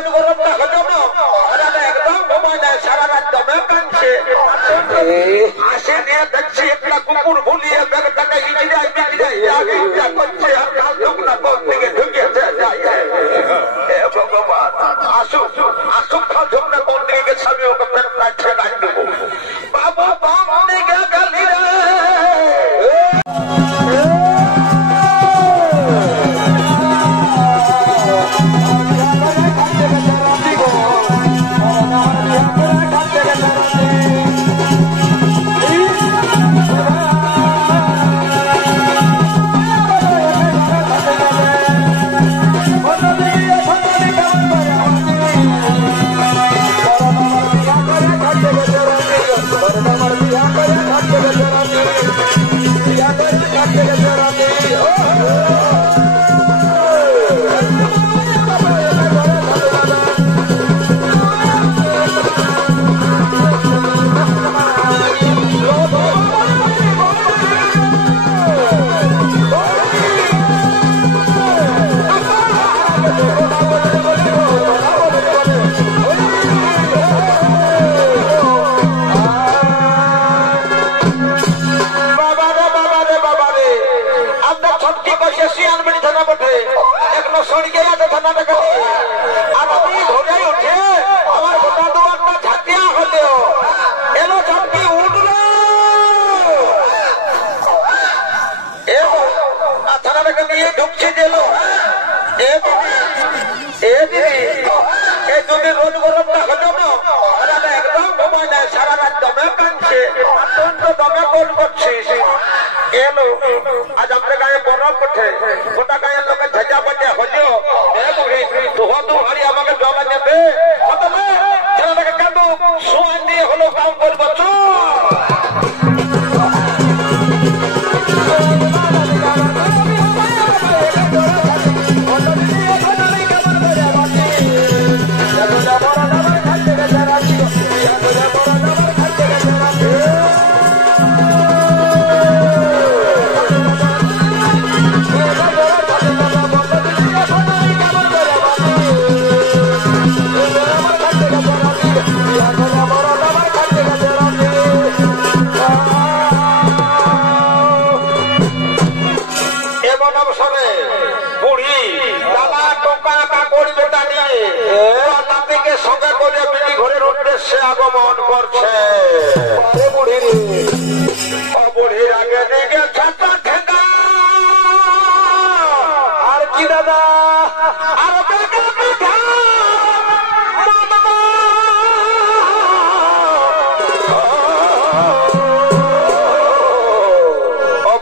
রোদ গরমটা হলো না ওরা একদম ঘুমায় না সারা রাত দমে কাঁদছে আসে নিয়ে দেখছি একটা কুকুর ভুলিয়ে ব্যাগটাকে ইজিরায় করছে আর কাল লোকটা কোন দিকে ঢুকেছে ভগবান আসুক আসুক কাল লোকটা কোন দিকে গেছে আমি ওকে ফের কাছে গাড়ি দেবো বাবা বাম দিকে গেলি রে आज अपने गाये बरफ उठे गोटा गाये लोग झजा बटे हलियो ए बुढ़ी तू हरी আমাকে জলা নেবে খতমে ছেলেটাকে কাঁদো সোয়ান দিয়ে হলো কাম করব চো সঙ্গে করে বিলি ঘরের উদ্দেশ্যে আগমন করছে বুড়ির আগে দিকে ছাতা ঠেকা আর কি দাদা আর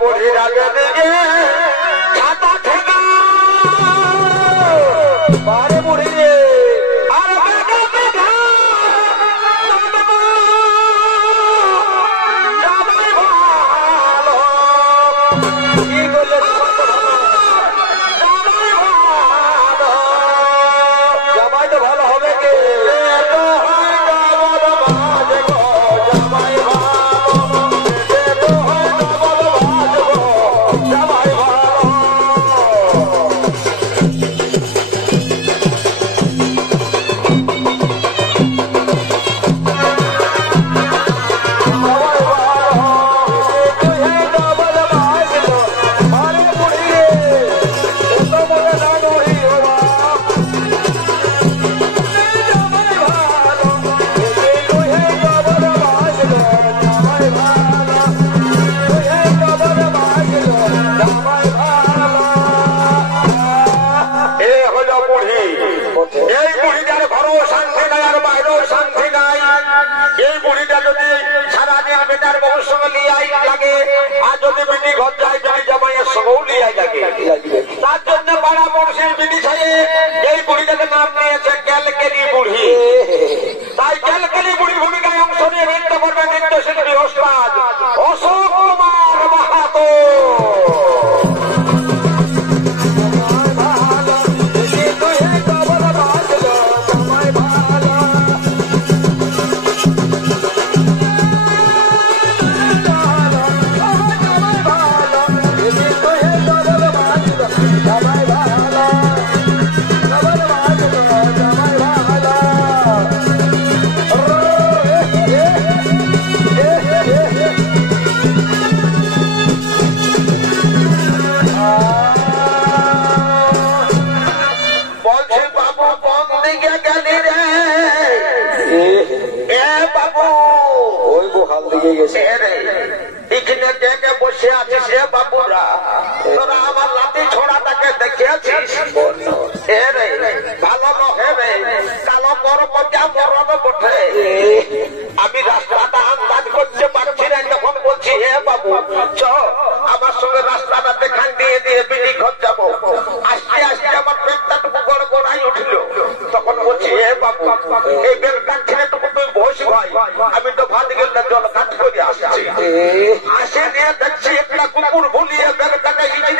বুড়ির আগে দিকে ছাতা ঠেকা বারে বুড়ি রে তার জন্য পাড়া পড়শির বিধি ছাড়িয়ে এই বুড়িটাকে নাম নিয়েছে ক্যালকেলি বুড়ি। তাই ক্যালকেলি বুড়ির ভূমিকায় অংশ নিয়ে নৃত্য করবে নৃত্যশিল্পী ওস্তাদ অশোক কুমার মাহাতো। বাবু ওই বহাল দিকে গেছে এখানে কে কে বসে আছিস রে বাবুরা? তোরা আমার লাঠি ছোড়াটাকে দেখিয়েছিস? রে ভালো নহে রে, কালো গরম মরণ বটে। আমি রাস্তাটা আন্দাজ করতে পারছি না, যখন বলছি হে বাবু চ আমার সঙ্গে রাস্তাটা দেখান দিয়ে দিয়ে বিড়ি ঘর যাবো, আস্তে আস্তে আমার পেটটা টুকু গড় গড়াই উঠল। তখন বলছি হে বাবু এই বেলকান ছেড়ে টুকু তুই বসি ভাই, আমি তো ভাত গেলে জল কাঠ করে আসছি। আসে নিয়ে দেখছি একটা কুকুর ভুলিয়ে বেলকাটা ইজিরাই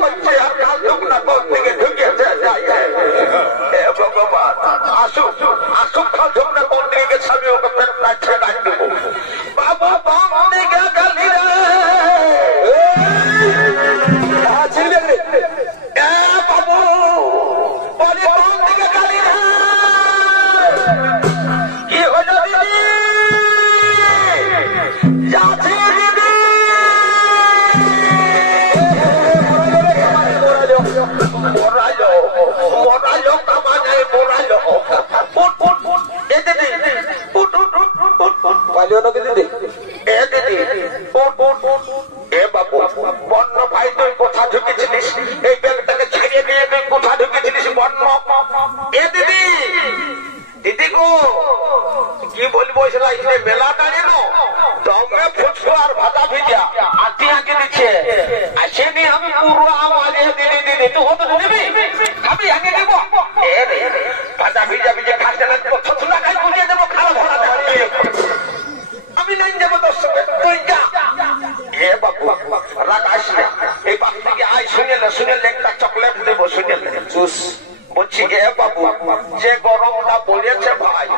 করছে আর কাল টুকটা কোন দিকে ঢুকেছে। ভগবান আসুক আসুক কাল টুকটা কোন দিকে গেছে, আমি ওকে বেলকা ছেড়ে দেবো। বাবা বাম দিকে গেলি রে বাবু, বলি বাম দিকে গেলি রে। কি হলো দিদি? যাচ্ছি দিদি। মোরাইলো মোরাইলো কামানে মোরাইলো। উঠ উঠ উঠ এ দিদি, উঠ উঠ উঠ উঠ উঠ পালিও নাকি দিদি? এ দিদি উঠ উঠ উঠ। এ বাবু বন্য ভাই তুই কোথা ঢুকেছিলিস? এই ব্যাগটাকে ছাড়িয়ে দিয়ে তুই কোথা ঢুকেছিলিস বন্য? এ দিদি দিদি গো কি বলবো, সেটা এখানে মেলা দাঁড়িয়ে দমে ফুচকু আর ভাজা ভিজা আঁকি আঁকি দিচ্ছে। আসেনি আমি পুরো আমার দিদি দিদি তুই হতো দিবি আমি আগে দেব। ভাজা ভিজা ভিজে খাচ্ছে না, ছোটলা খাই বুঝিয়ে দেবো, খাওয়া ভরা আমি নাই যাবো তোর সঙ্গে, তুই যা। এ বাবু রাগ আস না, এই বাপ থেকে আয় শুনে একটা চকলেট দেবো শুনে জুস। বলছি গে বাবু যে গরমটা পড়েছে ভাই,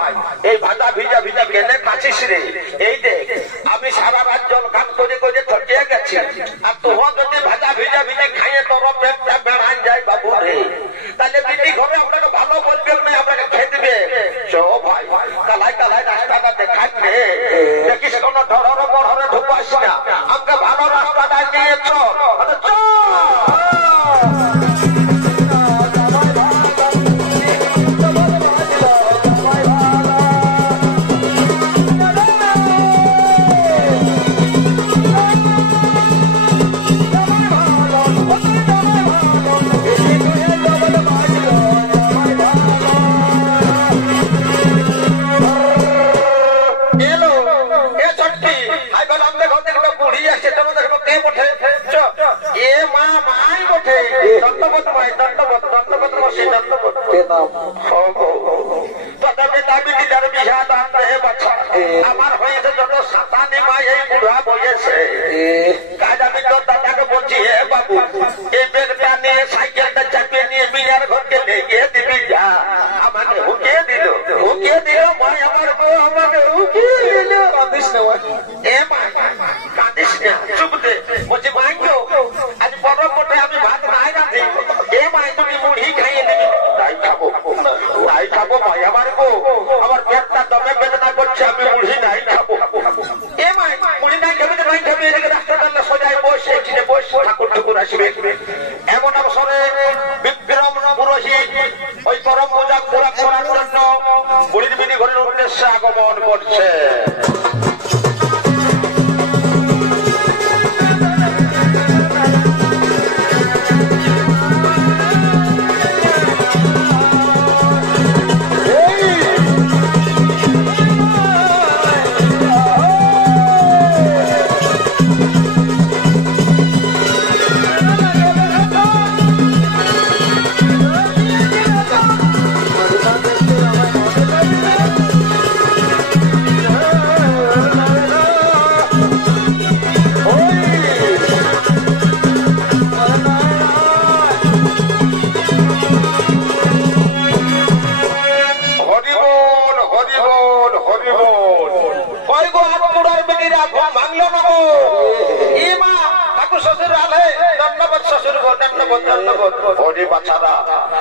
এই ভাজা ভিজা ভিজা গেলে কাছিস রে। এই দেখ আমি সারা রাত জল গান করে করে থকিয়ে গেছি, আর তোর যদি ভাজা ভিজা ভিজে খাইয়ে তোর পেটটা বেড়ান যায় বাবু রে, তাহলে দিদি ঘরে আপনাকে ভালো বলবেন না, আপনাকে খেয়ে দিবে। চো ভাই কালাই কালাই রাস্তাটা দেখাচ্ছে, দেখিস কোনো ধরো বড়রে ঢুকাস না, আমাকে ভালো রাস্তাটা নিয়ে চল চল। আমার হয়েছে যত সাতানি মা এই বুড়া বলেছে, কাজ আমি তোর দাদাকে বলছি হে বাবু এই বেগটা নিয়ে সাইকেলটা চাপিয়ে নিয়ে বিয়ার ঘরকে লেগে দিবি যা। আমাকে হুকিয়ে দিল ভাই, আমার বউ আমাকে হুকিয়ে দিল। কাঁদিস না এ মা, কাঁদিস না, চুপ দে। বলছি মাই গো আজ বড় মোটে আমি ভাত নাই রাঁধি, এ মাই তুমি মুড়ি খাইয়ে দিবি। তাই খাবো ভাই, আমার গো আমার পেটটা দমে বেদনা করছে, আমি মুড়ি নাই খাবো। এ মাই মুড়ি নাই খাবি নাই খাবি, এদিকে রাস্তা টান্না সোজায় বসে এখানে বসে ঠাকুর ঠাকুর আসবে। এমন অবসরে বিক্রম পুরোহিত ওই পরম মজা পুরা করার জন্য বুড়ির বিধি ঘরের উদ্দেশ্যে আগমন করছে।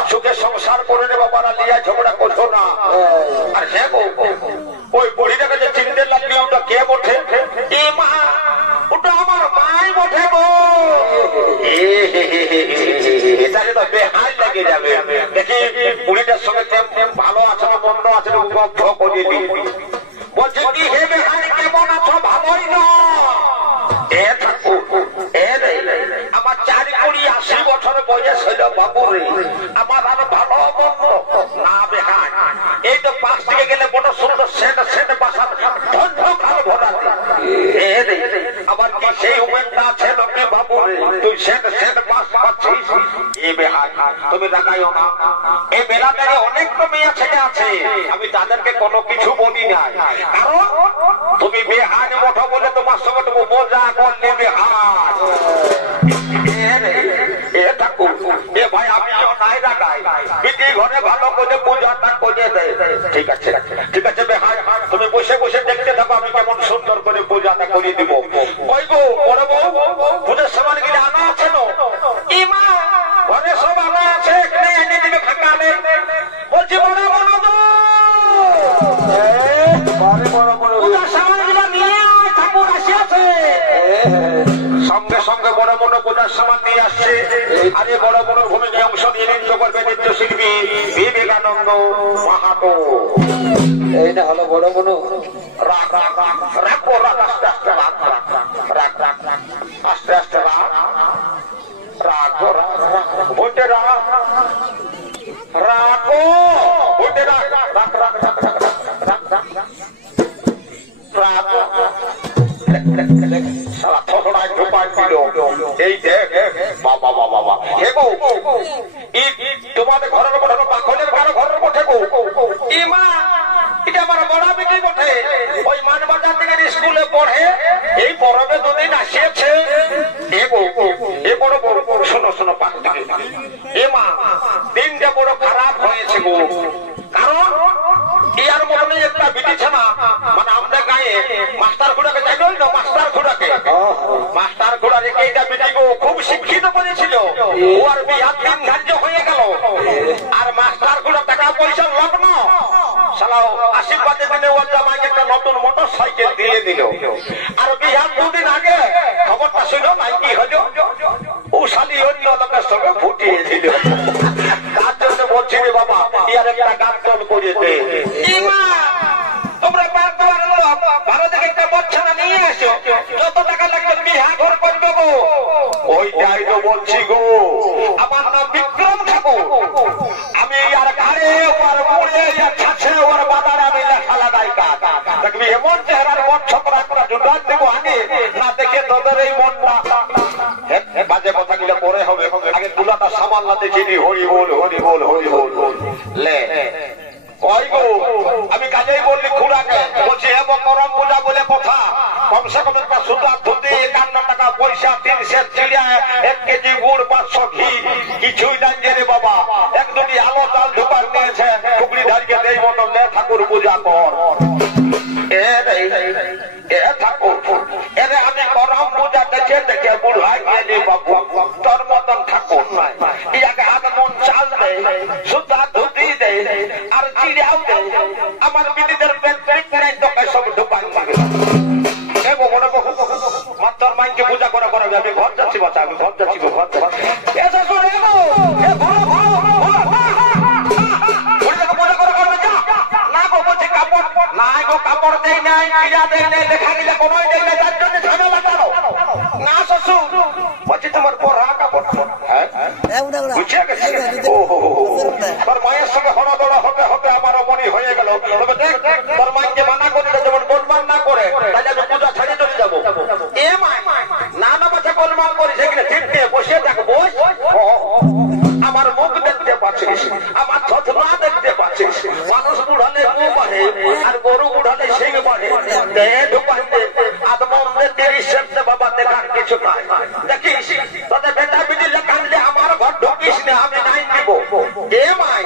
সুখে সংসার করে রে বাবারা, লিয়া ঝগড়া করছো না। আর হ্যাঁ ওই বুড়িটাকে যে চিনতে লাগলি ওটা কে বটে? এ মা ওটা আমার মাই বটে গো। এটাকে তো বেহাই লাগে যাবে। দেখি বুড়িটার সঙ্গে ভালো আছে না মন্দ আছে না মুগ্ধ করে দিবি। বলছে কি হে বেহান কেমন আছো? ভালোই না। এ ঠাকুর এ রে আমার 4-80 বছর বয়স হইল বাবু রে, আমার আর ভালো মন্দ না বেহান। এই তো পাশ থেকে গেলে বড় সুন্দর সেট সেট বাসা ধন্য কাল ভরা এ রে আবার কি সেই উমেনটা আছে লোকে বাবু রে, তুই সেট সেট বাস পাচ্ছিস। এ বেহান তুমি রাগাইও না, এই মেলাতে অনেক তো মেয়ে ছেলে আছে, আমি তাদেরকে কোনো কিছু বলি না, কারণ তুমি বেহান মোটো বলে তোমার সঙ্গে তুমি মজা করলে বেহান। এ ঠাকুর এ ভাই আমিও নাই রাগাই, বিটি ঘরে ভালো করে পূজাটা করে দেয়। ঠিক আছে ঠিক আছে বেহান, তুমি বসে বসে দেখতে থাকো আমি কেমন সুন্দর করে পূজাটা করে দিব। ওই গো বড় বউ পুজোর সময় গেলে আনা আছে না? ইমা ঘরে সব আনা আছে, এখানে এনে দিবে ফাঁকা নেই। বলছি বড় বড় পূজার সামানগুলো নিয়ে ঠাকুর আসিয়াছে। সঙ্গে সঙ্গে বড় বড় পূজার সামান নিয়ে আসছে। আজ বড় বড় ভূমিকায় অংশ নিয়ে নৃত্য করবে নৃত্যশিল্পী বিবেকানন্দ মাহাতো। এই না হলো বড় বড় রাগ রাগ রাগ রাখো রাগ আস্তে আস্তে রাগ রাগ রাগ রাগ রাগ আস্তে আস্তে রাগ রাখো রাগ ভোটে রাগ রাখো ভোটে রাগ রাগ রাগ রাগ রাগ রাগ রাগ রাখো সারা ছড়ায় ঢোকায় দিল। এই দেখ বাবা বাবা বাবা হে গো তোমাদের ঘরের বটে পাখনের কারো ঘরের বটে গো ইমা এটা আমার বড় বেটি বটে, ওই মানবাজার থেকে স্কুলে পড়ে, এই পরবে দুদিন আসিয়েছে। এ বড় বড় শোনো শোনো পাখ থেকে এ মা দিনটা বড় খারাপ হয়েছে গো, কারণ ইয়ার মনে একটা বিটিছে না, মানে আমাদের গায়ে মাস্টার ঘোড়াকে জানো না, মাস্টার ঘোড়াকে মাস্টার ঘোড়া রেখে এটা বেটি গো খুব শিক্ষিত করেছিল, ও আর বিহার 3 ধার্য হয়ে গেল। আর মাস্টার ঘোড়া টাকা পয়সা লগ্ন সালাও আশীর্বাদের দিনে ওর জামাইকে একটা নতুন মোটর সাইকেল দিয়ে দিল। আর বিহার 2 দিন আগে খবরটা শুনো নাই কি হলো, ও শালি অন্য লোকের সঙ্গে ফুটিয়ে দিল। তার জন্য বলছি রে বাবা ইয়ার একটা গান দল করে দে। তোমরা ভালো দেখে একটা বচ্ছানা নিয়ে এসো, যত টাকা লাগবে বিহা ঘর করবে গো। ওইটাই তো বলছি গো, আমার নাম বিক্রম ঠাকুর, আমি আর ঘাড়ে ওর মুড়ে ছাছে ওর বাজার আমি লেখা লাগাই কাজ দেখবি এমন চেহারার মন ছকরা করা জুটার দেবো আগে না দেখে তোদের এই মনটা বাজে কথা গুলো পরে হবে, আগে গুলাটা সামাল না দেখিনি। হরি বল হরি বল হরি বল লে ওই গো আমি কাজেই বললি খুড়াকে বলছি হে করম পূজা বলে কথা, কমসে কম একটা সুতা ধুতি 51 টাকা পয়সা 3 সেট চিড়া 1 কেজি গুড় 500 ঘি কিছুই দাঁড়িয়ে রে বাবা, 1-2টি আলো চাল ঢুকার নিয়েছে টুকরি ধারিকে দেই মতো লে ঠাকুর পূজা কর। এ ঠাকুর এরে আমি করম পূজা দেখে দেখে বুড়াই গেলি বাবু, তোর মতন ঠাকুর নাই, ইয়াকে হাত মন চাল দেয় সুতা ধুতি দেয় আর চিড়াও দেয়, আমার বিটিদের পেট পেট নাই তোকে সব ঢুকান লাগে। মাত্র মাইকে পূজা করা করা যাবে, ঘর যাচ্ছি বাচ্চা আমি ঘর যাচ্ছি ঘর পূজা করা করবে যা না গো বলছি কাপড় না গো কাপড় দেয় নাই চিড়া দেয় নাই লেখা নিলে কোনোই দেয় নাই, তার জন্য ঝামেলা করো না শ্বশুর। বলছি তোমার পরা কাপড় হ্যাঁ বুঝে গেছি তোর মায়ের সঙ্গে হড়াদড়া হতে হতে আমারও মনে হয়ে গেল, তবে দেখ তোর মাইকে মানা করলে যেমন গোলমাল না করে তাহলে আমি পূজা ছেড়ে চলে যাবো। এ মাই না না বাচ্চা গোলমাল করি সেখানে ঠিক নিয়ে বসে থাক বস, আমার মুখ দেখতে পাচ্ছিস, আমার থতনা দেখতে পাচ্ছিস, মানুষ বুড়ালে মুখ বাড়ে আর গরু বুড়ালে সিং বাড়ে, ঢুকাইতে আদমন্দের 30 সেপ্টে বাবা দেখার কিছু নাই। দেখিস তোদের বেটা বিটি কানলে আমার ঘর ঢুকিস না, আমি নাই দিব। এ মাই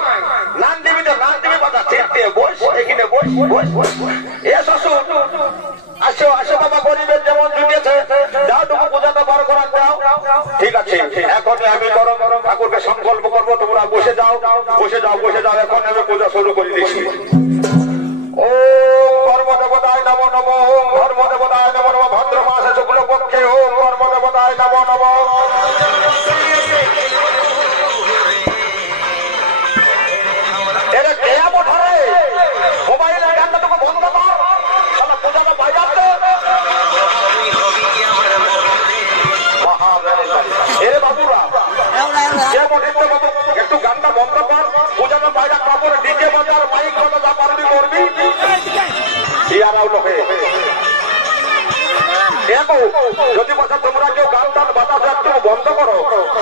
নান দিবি তো নান দিবি বাবা চেপতে বস এখানে বস বস বস। এ শ্বশুর আসো আসো বাবা, গরিবের যেমন জুটিয়েছে যাও টুকু পূজাটা বার করান যাও। ঠিক আছে এখন আমি গরম গরম ঠাকুরকে সংকল্প করবো, তোমরা বসে যাও বসে যাও বসে যাও, এখন আমি পূজা শুরু করে দিচ্ছি। ওম কর্মদেবতায় নমো নমঃ, ওম ধর্মদেবতায় নমো নমঃ, ভদ্র মাসে শুক্লপক্ষে ওম কর্মদেবতায় নমো নমঃ। এরে কে আমো ধরে ইয়ারাও লোকে যদি বলছো তোমরা কেউ গান টান বাজাতে একটু বন্ধ করো,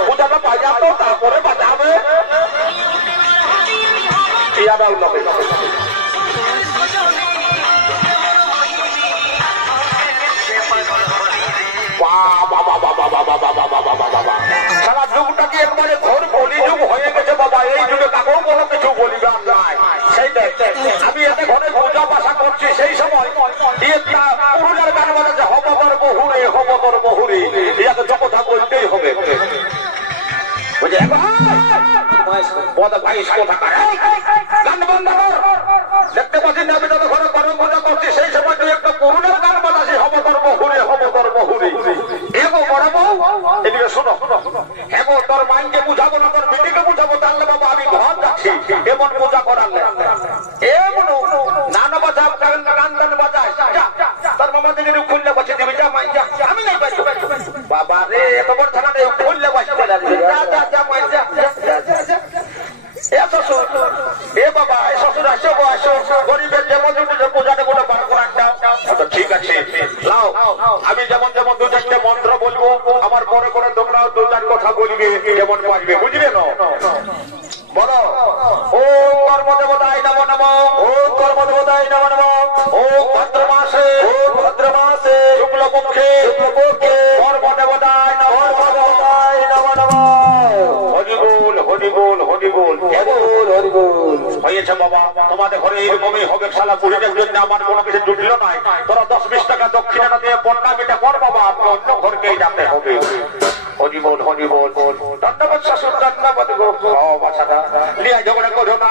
পূজাটা বাজাতো তারপরে বাজাবে। ইয়ারাও লোকে সারা যুগটাকে একবারে ঘোর কলি যুগ হয়ে গেছে বাবা। এই যুগে কাকেও কোনো কিছু বলিবার নাই। সেইটাই আমি এতে ঘরে পূজা বাসা করছি, সেই সময় পুরুষের গান বলেছে হবতর বহুরে হবতর বহুরে, ইয়াকে কথা বলতেই হবে। দেখতে পাচ্ছি না আমি তাদের ঘরে গরম পূজা করছি, সেই সময় তুই একটা পুরুষের গান বাজাচ্ছি হবতর বহুরে হবতর বহুরে। এগো বড় বউ এদিকে শোনো, এগো তোর মাইকে বুঝাবো না তোর বেটিকে বুঝাবো, তাহলে বাবা আমি ঘর যাচ্ছি এমন পূজা করালে এমন নানা বাজাব গান টান বাজায় তোর মামা দিকে খুললে বসে দিবি, যা মাই যা, আমি নাই বাজবো বাবা রে, এত বড় থানা খুললে বসে গরিবের যেমন পূজাটা কোনো বার করার ঠিক আছে। লাও আমি যেমন যেমন দু চারটে মন্ত্র বলবো, আমার পরে করে তোমরাও দু চার কথা বলবে, যেমন পারবে, বুঝলে না? বলো ও কর্মদেবতায় নমো নমঃ, ও কর্মদেবতায় নমো নমঃ, ও ভদ্র মাসে শুক্লপক্ষে কর্মদেবতায় নমো নমঃ। হরি বল হরি বল হরি বল হরি বল। হয়েছে বাবা, তোমাদের ঘরে এইরকমই হবে। শালা পুরীদের জন্য আমার কোনো কিছু জুটলো নাই। তোরা 10-20 টাকা দক্ষিণা না দিয়ে বন্যা মেটা কর বাবা, অন্য ঘরকেই যেতে হবে। হরি বল হরি বল। ধন্যবাদ শাশুর, ধন্যবাদ গো বাচ্চাটা লিয়া ঝগড়া করো না।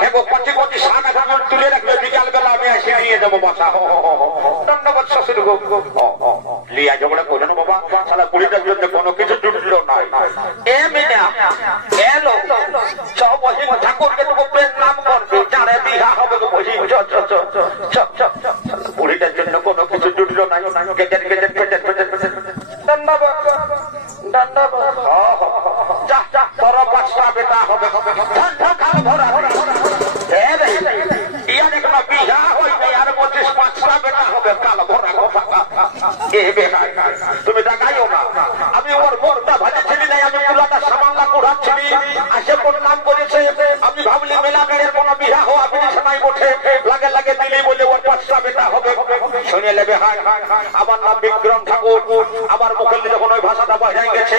হ্যাঁ গো কচি কচি সাদা কাপড় তুলে রাখবে, বিকাল বেলা আমি এসে নিয়ে যাবো বাসা। ধন্যবাদ শাশুর গো, লিয়া ঝগড়া করো না বাবা। শালা পুরীদের জন্য কোনো কিছু জুটলো নাই। এ মিনা এলো সব বহিন ঠাকুরকে তো নাম করবে, যারে বিহা হবে তো বহিন পুরীদের জন্য কোনো কিছু জুটলো নাই। গেজের গেজের গেজের গেজের গেজের। ধন্যবাদ ধন্যবাদ। যা যা তোর 5টা বেটা হবে, কাল ভরা ইয়া দেখো বিহা হই নাই, আর 25-5টা বেটা হবে কাল ভরা। এ বেটা তুমি টাকাইও না, আমি ওর মোরটা ভাজি ছিলি নাই, আমি পুরাটা সামাল্লা কুড়াচ্ছিলি, আসে কোন নাম করেছে। আমি ভাবলি মেলা গাড়ির কোন বিহা হওয়া বিছানায় ওঠে লাগে লাগে দিলি বলে ওর 5টা বেটা হবে। শুনে নেবে হাই আমার নাম বিক্রম ঠাকুর, আমার মুখে যখন ওই ভাষাটা বাজাই গেছে,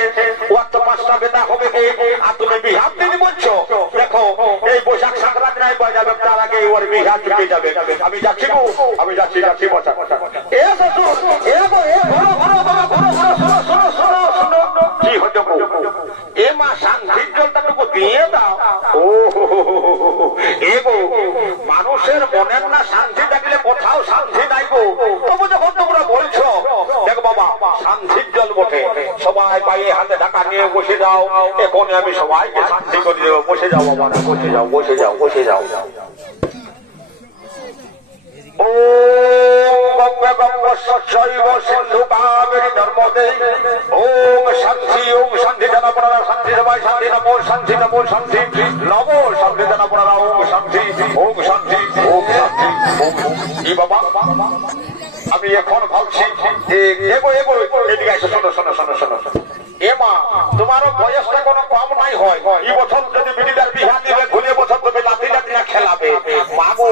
ওর তো 5টা বেটা হবে কে, আর তুমি বিহা দিদি বলছো। দেখো এই বৈশাখ সংক্রান্তি নাই বাজাবে, তার আগে ওর বিহা চুকে যাবে। আমি যাচ্ছি গো, আমি যাচ্ছি যাচ্ছি বসা। এ শ্বশুর এ গো এ ঘোরো ঘোরো বাবা ঘোরো ঘোরো, শোনো শোনো শোনো শোনো কি হচ্ছে গো, এ মা শান্তির জলটাটুকু দিয়ে দাও। ও এ গো মানুষের মনের না শান্তি থাকলে কোথাও শান্তি নাই গো। তবু যখন তোমরা বলছো, দেখো বাবা শান্তির জল বটে, সবাই পায়ে হাতে ঢাকা নিয়ে বসে যাও, এখনই আমি সবাইকে শান্তি করে দেবো। বসে যাও বাবা, বসে যাও বসে যাও বসে যাও। ওম সিন্ধু কাবেরী নর্মদে ওম শান্তি জানা পড়া শান্তি সবাই শান্তি নমো শান্তি নমো শান্তি নমো শান্তি জানা পড়া ওম শান্তি ওম শান্তি ওম শান্তি। কি বাবা আমি এখন ভাবছি এগো এগো এদিকে এসে শোনো শোনো শোনো শোনো। এ মা তোমারও বয়সটা কোনো কম নাই হয়, এই বছর যদি মিডিদার বিহা দিলে ঘুরে বছর তুমি লাঠি লাঠিনা খেলাবে। মাগো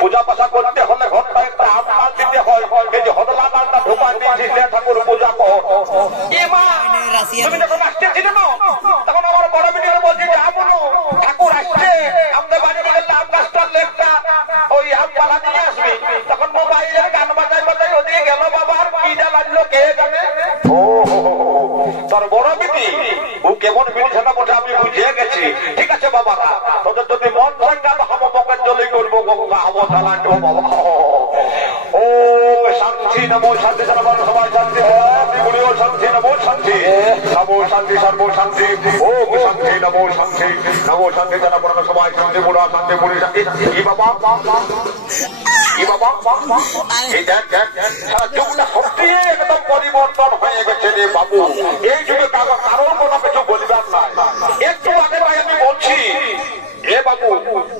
পূজা পাশা করতে হলে ঘরটা একটা আমল দিতে হয়, এই যে হদলা ডালটা ঢোকা দিয়েছিস ঠাকুর পূজা কর। এ মা তুমি যখন আসতেছিলে না, তখন আমার বড় মিডিয়ার বলছি যে আমনো ঠাকুর আসছে, আমাদের বাড়ি গেলে আম গাছটার লেপটা ওই আম পালা নিয়ে আসবি। তখন মোবাইলে গান বাজাই বাজাই ওদিকে গেল বাবা, আর কি জ্বালালো কে জানে। ও তোর বড় বেটি ও কেমন বিছানা বসে আমি বুঝে গেছি। ঠিক আছে বাবা, তোদের যদি মন ভাঙ্গাল হামো পকেট জলি করবো গঙ্গা হামো চালান বাবা। ও শান্তি নমো শান্তি সর্বন সবাই শান্তি গুলিও শান্তি নমো শান্তি নমো শান্তি সর্ব শান্তি ও শান্তি নমো শান্তি নমো শান্তি জানা পড়ানো সবাই শান্তি বুড়া শান্তি বুড়ি শান্তি। কি বাবা কি বাবা এই দেখ দেখ সারা যুগটা সত্যি একদম পরিবর্তন হয়ে গেছে রে বাবু। এই যুগে কারোর কোনো কিছু বলবার নাই। একটু আগে ভাই আমি বলছি এ বাবু,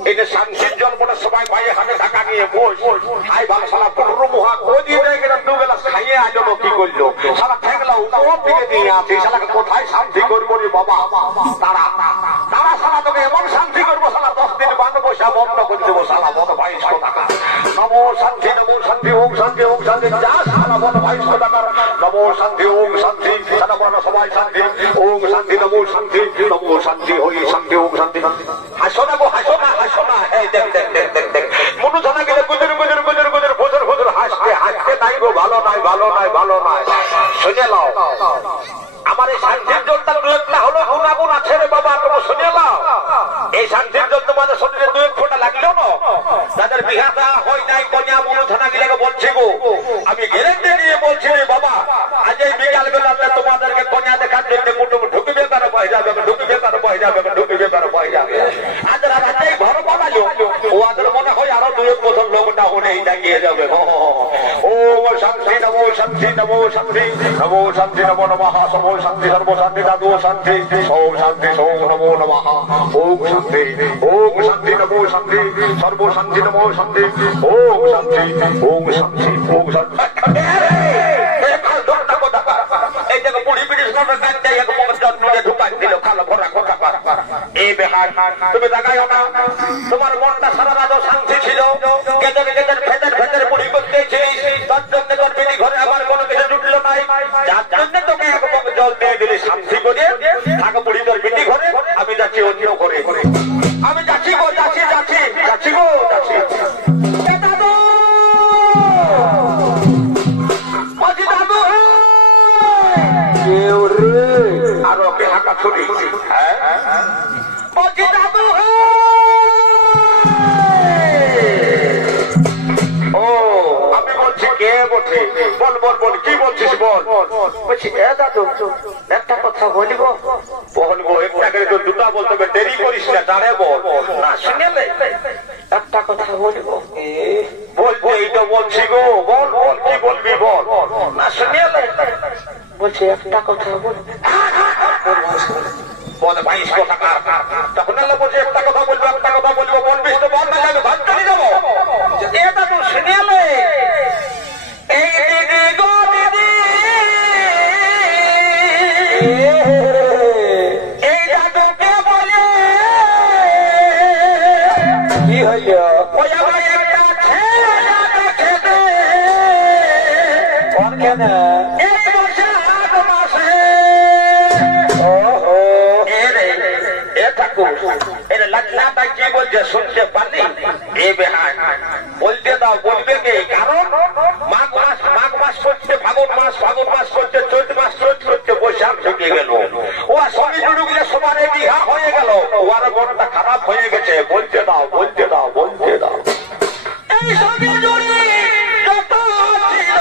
এই যে শান্তির জল বলে সবাই পায়ে হাতে ঢাকা টাঙিয়ে বস খাই ভালো সালা পুরো মুহা কোদি দেয় কিনা দুবেলা খাইয়ে আজও কি করলো সালা ঠেকলা উপর দিকে নিয়ে আসি শালাকে কোথায় শান্তি করবো রে বাবা তারা তারা সালা তোকে এমন শান্তি করবো সালা 10 দিন বান্ধব পয়সা বন্ধ করে দেবো সালা বড় 2200 টাকা নমো শান্তি ওম শান্তি যা সালা বড় 2200 টাকা নমো শান্তি ওম শান্তি সারা বড় সবাই শান্তি ওম শান্তি নমো শান্তি হরি শান্তি ওম শান্তি হাসো না এই দেখ মনু জানা গেলে গুজর ফজর হাসতে নাই গো ভালো নাই শুনে নাও আমার এই শান্তির জলটা হলো গুণাগুণ আছে রে বাবা তুমি শুনে নাও এই শান্তির জল তোমাদের শরীরে 2 ফোঁটা লাগলো না তাদের বিহাটা হয় নাই কন্যা মনু থানা গেলে বলছি গো আমি গ্যারান্টি দিয়ে বলছি রে বাবা আজ এই বিকাল বেলাতে তোমাদেরকে কন্যা দেখার জন্য মুটুম ঢুকবে কার বয়ে যাবে আজ রাতে ঘর বানালো ও আদের মনে হয় আরো 2 বছর লোকটা হলে দাঁড়িয়ে যাবে ও শান্তি নমো শান্তি নমো নমঃ সমো শান্তি সর্ব শান্তি দাদু শান্তি ওম শান্তি নমো নমঃ ওম শান্তি নমো শান্তি সর্ব শান্তি নমো শান্তি ওম শান্তি এই দেখো বুড়ি বিড়ির সঙ্গে কাঁদতে এক মনে ঢুকাই দিল কালো ভরা কথা এই বেহার তুমি দেখাই না তোমার মনটা সারা রাত শান্তি ছিল ভেতর বুড়ি করতেছিস তার জন্য তোর বিড়ি ঘরে আমার কোনো কিছু জুটলো নাই যার জন্য তোকে এক মগ জল দিয়ে দিলি শান্তি করে থাকে বুড়ি তোর বিড়ি ঘরে আমি যাচ্ছি অন্য ঘরে আমি যাচ্ছি গো আরো ওকে হাঁকা ছুটি ও আমি বলছি কে বলছি বল কি বলছিস বল বলছি দাদু একটা কথা বলবো একটা করে তো দুটা বলতে হবে দেরি করিস না তারে বল না শুনেলে একটা কথা বলবো বলবো এই তো বলছি গো বল কি বলবি বল না শুনেলে বলছি একটা কথা বলবো বল 2200 টাকা তখন বলছি একটা কথা বলবো বলবিস তো বল না যাবে ভাত চলে যাবো এটা তো শুনেলে এই দিদি গো দিদি এই দাদুকে বলে কি হইল ওই আমার একটা ছেলে খেতে কোন কেন এই বছর 8 মাসে লাটলাটা কি বলছে শুনতে পারলি এ বেহার বলতে দাও বলবে কে কারণ মাঘ মাস করছে ফাগুন মাস করছে চৈত মাস করছে বৈশাখ ঢুকে গেল ও সবই জুড়ুগুলো সমানে বিহা হয়ে গেল ওর মনটা খারাপ হয়ে গেছে বলতে দাও এই সবই জুড়ি যত ছিল